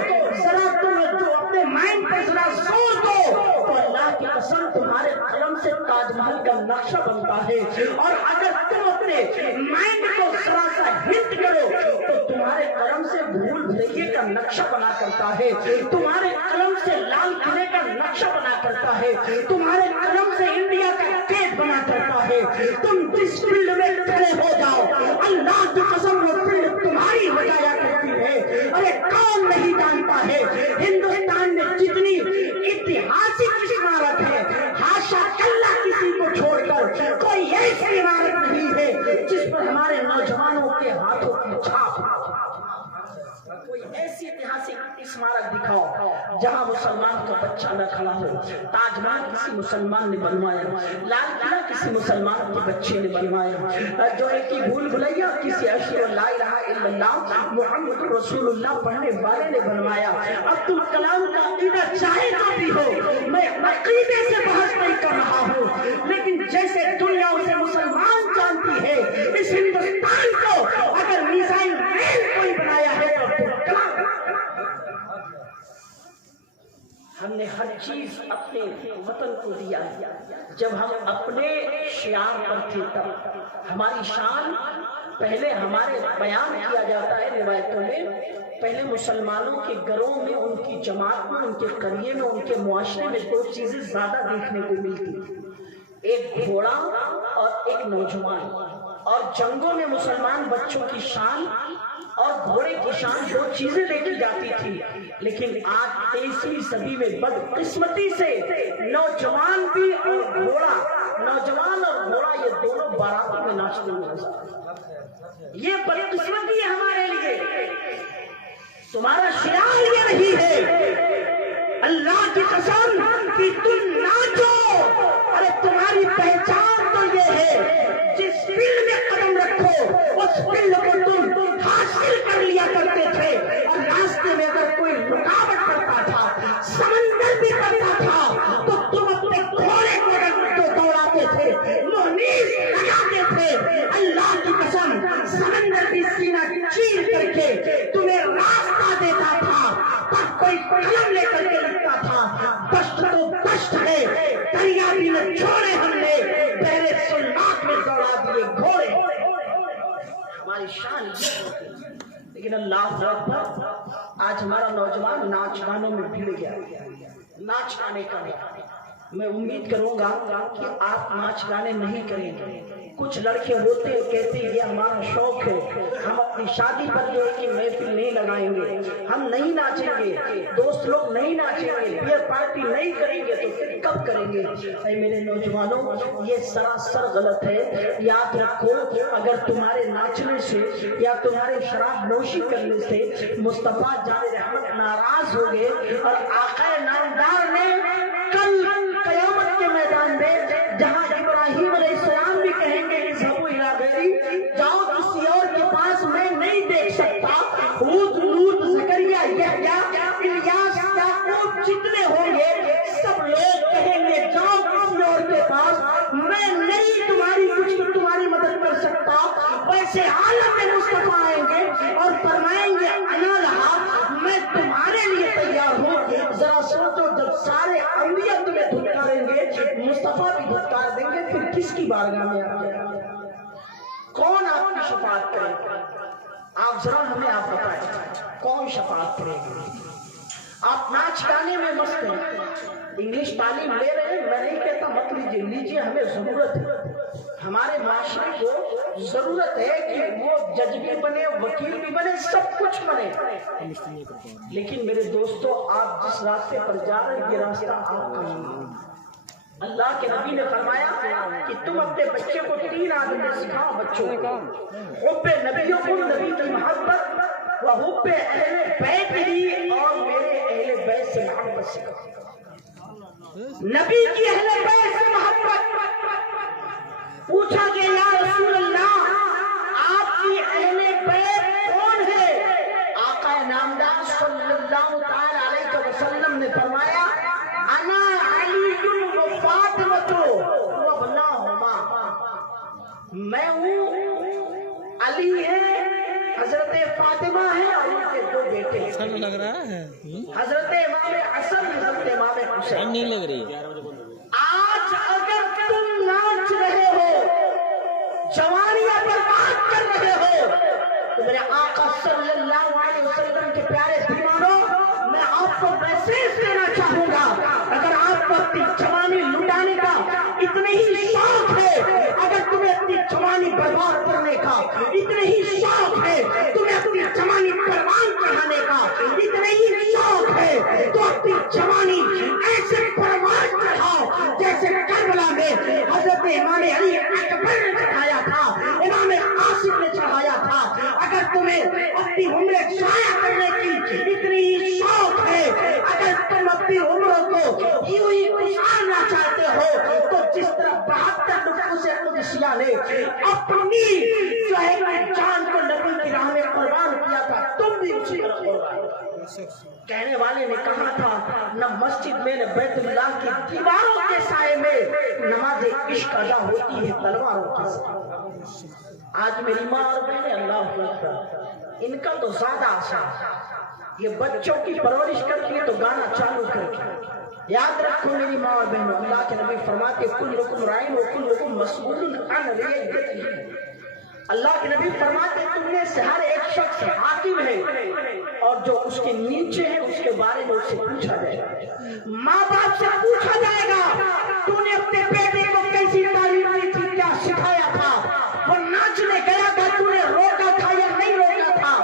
ذرا تم جو اپنے مائنڈ پر ذرا زور دو تو اللہ کی قسم تمہارے قلم سے تاج محل کا نقشہ بنتا ہے، اور اگر تم اپنے مائنڈ کو ذرا سا ہٹ کرو تو تمہارے قلم سے بھول بھلائیے کا نقشہ بنا کرتا ہے، تمہارے قلم سے لال قلعے کا نقشہ بنا کرتا ہے، تمہارے قلم سے انڈیا کا گیٹ بنا کرتا ہے۔ تم جس فیلڈ میں کھڑے ہو جاؤ اللہ کی قسم وہ فیلڈ تمہاری ہو جایا کرتی ہے۔ ارے کون نہیں جانتا ہے ہندوستان میں جتنی اتہاسک عمارت ہے ہاشا کلّا کسی کو چھوڑ کر کوئی ایسی عمارت نہیں ہے جس پر ہمارے نوجوانوں کے ہاتھوں کی چھاپ، کوئی ایسی اتہاسک عمارت دکھاؤ جہاں مسلمان کا بچہ نہ کھڑا ہو۔ تاج محل کسی مسلمان نے بنوایا، لال قلعہ کسی مسلمان کے بچے نے بنوایا، جو ہے کہ بھول بھلیا کسی اشہد لا الہ الا اللہ محمد رسول اللہ پڑھنے والے نے بنوایا۔ عبد الکلام کا عقیدہ چاہے تو بھی ہو، میں عقیدے سے بحث نہیں کر رہا ہوں، لیکن جیسے دنیا اسے مسلمان جانتی ہے اس ہندوستان کو اگر میزائل مین کوئی بنایا ہے تو ہم نے ہر چیز اپنے وطن کو دیا ہے۔ جب ہم اپنے شعار پر تھے تب ہماری شان پہلے ہمارے بیان کیا جاتا ہے روایتوں میں، پہلے مسلمانوں کے گھروں میں ان کی جماعت میں ان کے قریے میں ان کے معاشرے میں دو چیزیں زیادہ دیکھنے کو ملتی، ایک گھوڑا اور ایک نوجوان، اور جنگوں میں مسلمان بچوں کی شان اور گھوڑے کی شان دو چیزیں دیکھی جاتی تھی، لیکن آج 23ویں صدی میں بدقسمتی سے نوجوان بھی اور گھوڑا، نوجوان اور گھوڑا یہ دونوں باراتوں میں ناچتے ہوئے نظر آتے ہیں۔ یہ بدقسمتی ہے ہمارے لیے، تمہارا شعار یہ نہیں ہے اللہ کی قسم کہ تم ناچو، ارے تمہاری پہچان تو یہ ہے جس فیلڈ میں قدم رکھو اس فیلڈ کو تم حاصل کر لیا کرتے تھے، اور راستے میں اگر کوئی رکاوٹ پڑتا تھا سمندر بھی پڑتا تھا تو تم اپنے گھوڑے کو دوڑاتے تھے، مہمیز لگاتے تھے ہماری شان یہ ہوتی ہے۔ لیکن اللہ اکبر، آج ہمارا نوجوان ناچ گانوں میں بھیڑ گیا، ناچ گانے کا نہیں۔ میں امید کروں گا کہ آپ ناچ گانے نہیں کریں گے۔ کچھ لڑکے ہوتے کہتے یہ ہمارا شوق ہے، ہم اپنی شادی پر جو ہے کہ محفل نہیں لگائیں گے، ہم نہیں ناچیں گے، دوست لوگ نہیں ناچیں گے، بیئر پارٹی نہیں کریں گے، تو پھر کب کریں گے؟ اے میرے نوجوانوں، یہ سراسر غلط ہے۔ یاد رکھو، اگر تمہارے ناچنے سے یا تمہارے شراب نوشی کرنے سے مصطفیٰ جان رحمت ناراض ہو گئے اور آقا نامدار نے کل قیامت کے میدان میں جہاں ابراہیم علیہ السلام بھی کہیں گے اذهبوا الى غیری، جاؤ کسی اور کے پاس، میں نہیں دیکھ سکتا، ہود لوط زکریا یحییٰ الیاس یعقوب جتنے ہوں گے سب لوگ کہیں گے جاؤ کسی اور کے پاس، میں نہیں تمہاری مدد کر سکتا۔ ویسے عالم میں مصطفیٰ آئیں گے اور فرمائیں گے انا لہا، میں تمہارے لیے تیار ہوں۔ ذرا سوچو، جب سارے انبیاء تمہیں دھتکاریں گے، مصطفیٰ بھی دھتکار دیں گے، پھر کس کی بارگاہ میں آپ جائیں گے؟ کون آپ کی شفاعت کرے گا؟ آپ ذرا ہمیں آپ بتائیں، کون شفاعت کرے گا؟ آپ ناچ گانے میں مست ہیں، انگلش تعلیم لے رہے ہیں، میں نہیں کہتا مت لیجیے، لیجیے، ہمیں ضرورت ہے۔ ہمارے معاشرے کو ضرورت ہے کہ وہ جج بھی بنے، وکیل بھی بنے، سب کچھ بنے۔ لیکن میرے دوستو، آپ جس راستے پر جا رہے ہیں یہ راستہ آپ کا نہیں۔ اللہ کے نبی نے فرمایا کہ تم اپنے بچے کو 3 عادتیں سکھاؤ بچوں کو، حب نبیوں کو، نبی کی محبت، وحب اہل بیت ہی، اور میرے اہل بیت سے محبت سکھاؤ۔ نبی کی اہل بیت سے محبت۔ پوچھا کہ یا رسول اللہ آپ کی اہل بیت کون ہے؟ آقا نامدار صلی اللہ تعالی علیہ وسلم نے فرمایا انا علی و فاطمہ وابناہما، میں ہوں، علی ہے، حضرت فاطمہ ہے اور ان کے 2 بیٹے ہیں، لگ رہا ہے حضرت امام حسن، حضرت امام حسین۔ نہیں لگ رہی۔ آج اگر تم ناچ رہے ہو، جوانیاں برباد کر رہے ہو، تو میرے آقا صلی اللہ علیہ وسلم کے پیارے دیوانوں، میں آپ کو میسج دینا چاہوں گا، اگر آپ کو اپنی جوانی لٹانے کا اتنے ہی شوق ہے، اگر تمہیں اپنی جوانی برباد کرنے کا اتنے ہی شوق ہے، تمہیں اپنی جوانی پروان چڑھانے کا اتنے ہی شوق ہے، تو اپنی جوانی ایسے پروان چڑھاؤ جیسے کربلا میں حضرت امام علی اکبر نے چڑھایا تھا، امام قاسم نے چڑھایا تھا۔ اگر تمہیں اپنی عمریں ضائع کرنے کی اتنی ہی شوق ہے، اگر تم اپنی عمروں کو یوں ہی گزارنا چاہتے ہو، تو جس طرح 72 نفوس قدسیہ نے اپنی جو ہے جان کو نبی کی راہ میں قربان کیا تھا، تم بھی اسی طرح قربان۔ کہنے والے نے کہا تھا نہ مسجد میں نہ بیت اللہ کی دیواروں کے سائے میں نماز عشق ادا ہوتی ہے تلواروں کے ساتھ۔ آج میری ماں اور بہنیں، اللہ اکبر، ان کا تو زیادہ آسان، یہ بچوں کی پرورش کرتی ہے تو گانا چالو کر کے۔ یاد رکھو میری ماں اور بہنوں، اللہ کے نبی فرماتے کلکم راعٍ وکلکم مسئول عن رعیتہ۔ اللہ کے نبی فرماتے تم میں سے ہر ایک شخص حاکم ہے اور جو اس کے نیچے ہے اس کے بارے میں اس سے پوچھا جائے گا۔ ماں باپ سے پوچھا جائے گا تو نے اپنے بیٹے کو کیسی تعلیم دی تھی، کیا سکھایا تھا، وہ ناچنے گیا تھا تو نے روکا تھا یا نہیں روکا تھا۔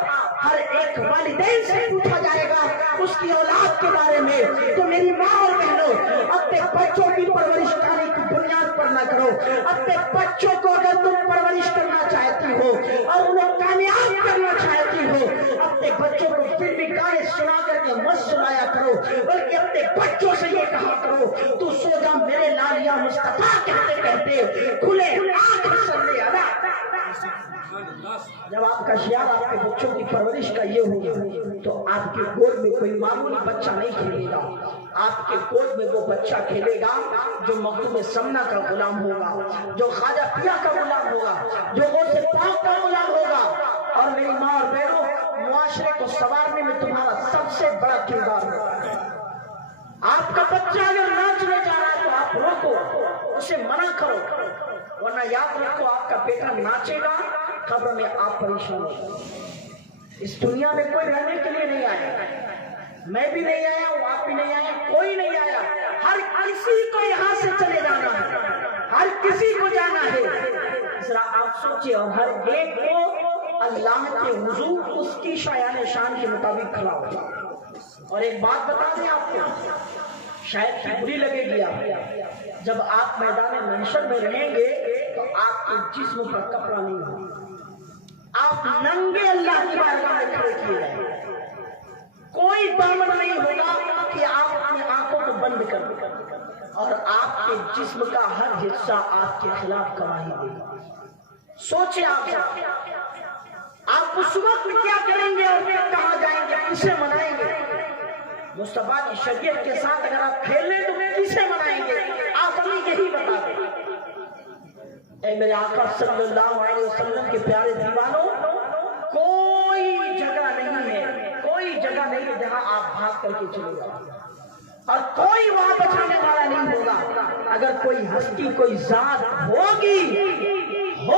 ہر ایک والدین سے پوچھا جائے گا اس کی اولاد کے بارے میں۔ تو میری ماں اور بہنوں، اپنے بچوں کی پرورش کرنے کی بنیاد پر نہ کرو۔ اپنے بچوں کو اگر تم پرورش کرنا چاہتی ہو اور انہیں کامیاب کرنا چاہتی ہو، اپنے بچوں کو پھر بھی گانے سنا کر کے مت سنایا کرو، بلکہ اپنے بچوں سے یہ کہا کرو تو سو جا میرے لالیا مصطفیٰ کہتے کہتے کھلے آنکھ سامنے آنا۔ جب آپ کا شعار آپ کے بچوں کی پرورش کا یہ ہوگا تو آپ کے گود میں کوئی معمولی بچہ نہیں کھیلے گا، آپ کے گود میں وہ بچہ کھیلے گا جو مخدوم سمنا کا غلام ہوگا، جو خواجہ پیا کا غلام ہوگا، جو غوث پاک کا غلام ہوگا۔ اور میری ماں اور بہنوں، معاشرے کو سنوارنے میں تمہارا سب سے بڑا کردار ہوگا۔ آپ کا بچہ اگر ناچنے جا رہا ہے تو آپ روکو، اسے منع کرو، ورنہ یاد رکھو آپ کا بیٹا ناچے گا قبر میں آپ پریشان ہو. اس دنیا میں کوئی رہنے کے لیے نہیں آیا, میں بھی نہیں آیا ہوں, آپ بھی نہیں آیا, کوئی نہیں آیا. ہر کسی کو یہاں سے چلے جانا ہے, ہر کسی کو جانا ہے. ذرا آپ سوچئے, اور ہر ایک کو اللہ کے حضور اس کی شایان شان کے مطابق کھڑا ہوگا. اور ایک بات بتا دیں آپ کو, شاید بری لگے گی آپ, جب آپ میدان محشر میں رہیں گے تو آپ کے جسم پر کپڑا نہیں ہوگا, آپ ننگے اللہ کی بارگاہ میں کھڑے کیے جائیں گے. کوئی دامن نہیں ہوگا کہ آپ اپنی آنکھوں کو بند کر دیں, اور آپ کے جسم کا ہر حصہ آپ کے خلاف گواہی دے گا. سوچیں آپ اس وقت کیا کریں گے اور پھر کہاں جائیں گے, کسے منائیں گے؟ مصطفیٰ کی شریعت کے ساتھ اگر آپ کھیل لیں تو کسے منائیں گے؟ آپ ہمیں یہی بتا دیں. اے میرے آقا صلی اللہ علیہ وسلم کے پیارے دیوانوں, کوئی جگہ نہیں ہے, کوئی جگہ نہیں ہے جہاں آپ بھاگ کر کے چلے جائیں, اور کوئی وہاں بچانے والا نہیں ہوگا. اگر کوئی ہستی, کوئی ذات ہوگی تو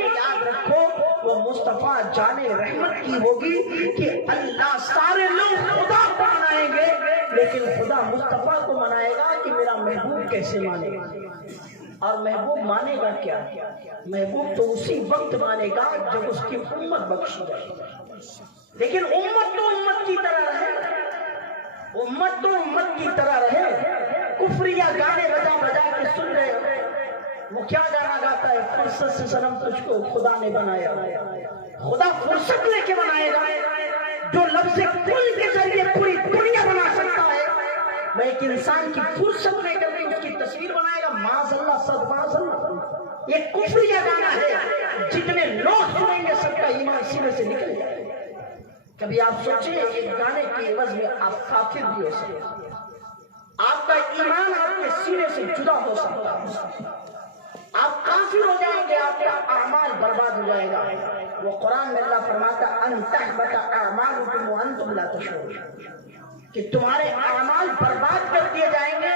یاد رکھو وہ مصطفیٰ جان رحمت کی ہوگی کہ اللہ سارے لوگ خدا کو منائیں گے, لیکن خدا مصطفیٰ کو منائے گا کہ میرا محبوب کیسے مانے گا. اور محبوب مانے گا کیا؟ محبوب تو اسی وقت مانے گا جب اس کی امت بخشی جائے. لیکن امت تو امت کی طرح رہے, امت تو امت کی طرح رہے. کفریہ گانے بجا کے سن رہے ہو, وہ کیا گانا گاتا ہے؟ فرصت سے صنم تجھ کو خدا نے بنایا. خدا فرصت لے کے بنائے گا. جو لفظ کل کے ذریعے پوری دنیا بنا سکتا ہے, وہ ایک انسان کی فرصت لے کر کے اس کی تصویر بنائے گا. معاذ اللہ, سب معاذ اللہ. یہ کفریہ گانا ہے, جتنے لوگ سنیں گے سب کا ایمان سینے سے نکل جائے. کبھی آپ سوچیں ایک گانے کی عوض میں آپ کافر بھی ہو سکتے, آپ کا ایمان آپ کے سینے سے جدا ہو سکتا ہے, آپ کافر ہو جائیں گے, آپ کا اعمال برباد ہو جائے گا. وہ قرآن میں اللہ فرماتا ان تحبط اعمالکم وانتم لا تشعرون, کہ تمہارے اعمال برباد کر دیے جائیں گے,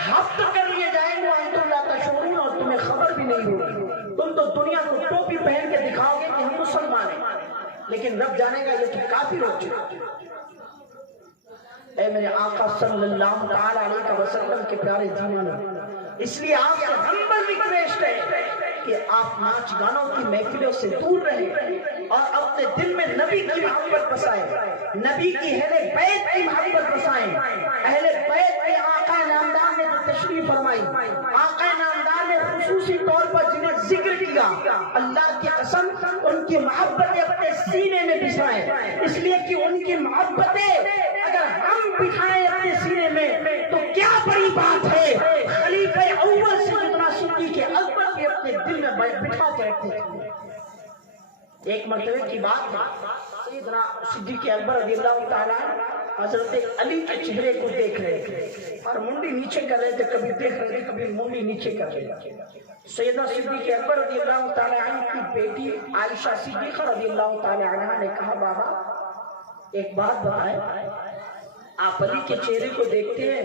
حفظ کر لیے جائیں گے, وانتم لا تشعرون, اور تمہیں خبر بھی نہیں ہوگی. تم تو دنیا کو ٹوپی پہن کے دکھاؤ گے کہ ہم مسلمان ہیں, لیکن رب جانے گا یہ تو کافر ہو چکے. اے میرے آقا صلی اللہ تعالی علیہ وسلم کے پیارے دیوانوں, اس لیے آپ سے ہمبل ریکویسٹ ہے کہ آپ ناچ گانوں کی محفلوں سے دور رہیں اور اپنے دل میں نبی کی محبت بسائیں, نبی کی اہل بیت کی محبت بسائیں. اہل بیت کے آقا نامدار نے جو تشریف فرمائی, آقا نامدار نے خصوصی طور پر جنہیں ذکر کیا, اللہ کی قسم ان کی محبتیں اپنے سینے میں بسائیں, اس لیے کہ ان کی محبتیں اگر ہم بٹھائیں اپنے سینے میں تو کیا بڑی بات ہے. خلیفہ اول سے جتنا صدیق اکبر بھی اپنے دل میں بٹھا کے رکھتے تھے. ایک مرتبہ کی بات ہے, سیدنا صدیق اکبر رضی اللہ تعالیٰ حضرت علی کے چہرے کو دیکھ رہے تھے اور منڈی نیچے کر رہے تھے, کبھی دیکھ رہے تھے کبھی منڈی نیچے کر رہے تھے. سیدنا صدیق اکبر رضی اللہ تعالیٰ عنہ کی بیٹی عائشہ صدیقہ رضی اللہ تعالیٰ عنہ نے کہا, بابا ایک بات بتائیں, آپ علی کے چہرے کو دیکھتے ہیں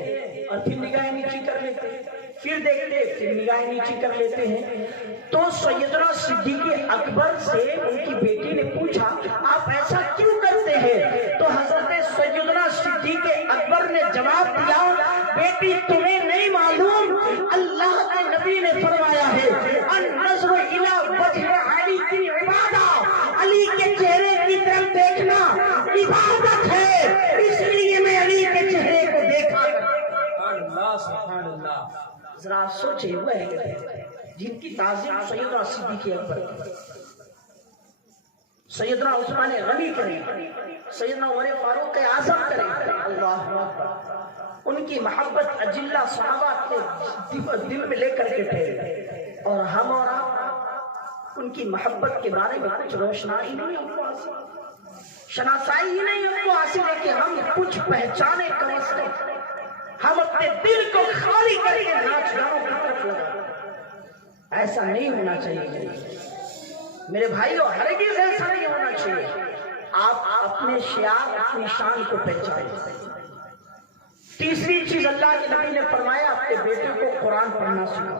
اور پھر نگاہیں نیچی کر لیتے ہیں, پھر دیکھتے ہیں پھر نگاہیں نیچی کر لیتے ہیں. تو سیدنا صدیق اکبر سے ان کی بیٹی نے پوچھا, آپ ایسا کیوں کرتے ہیں؟ تو حضرت سیدنا صدیق اکبر نے جواب دیا, بیٹی تمہیں نہیں معلوم, اللہ کے نبی نے فرمایا ہے النظر الی وجہ علی کی عبادت, علی کے چہرے کی طرف دیکھنا عبادت ہے, اس لیے میں علی کے چہرے کو دیکھا. سبحان اللہ. ذرا سوچیں, وہ ہے جن کی تعظیم سیدنا صدیق اکبر کی, سیدنا عثمان غنی کریں, سیدنا عمر فاروق اعظم کریں, اللہ اکبر, ان کی محبت اجلہ صحابہ کے دل میں لے کر کے ٹھہرے, اور ہم اور آپ ان کی محبت کے بارے میں کچھ روشنائی نہیں ہم کو حاصل, شناسائی ہی نہیں ہم کو حاصل ہے کہ ہم کچھ پہچانے کم از کم. ہم اپنے دل کو خالی کر کے ناچ گانوں کی طرف لگا, ایسا نہیں ہونا چاہیے میرے بھائیو, ہرگز ایسا نہیں ہونا چاہیے. آپ اپنے شعار اپنی شان کو پہچانیں. تیسری چیز اللہ کے نبی نے فرمایا, اپنے بیٹے کو قرآن پڑھنا سکھاؤ.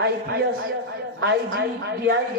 IPS, IG, DIG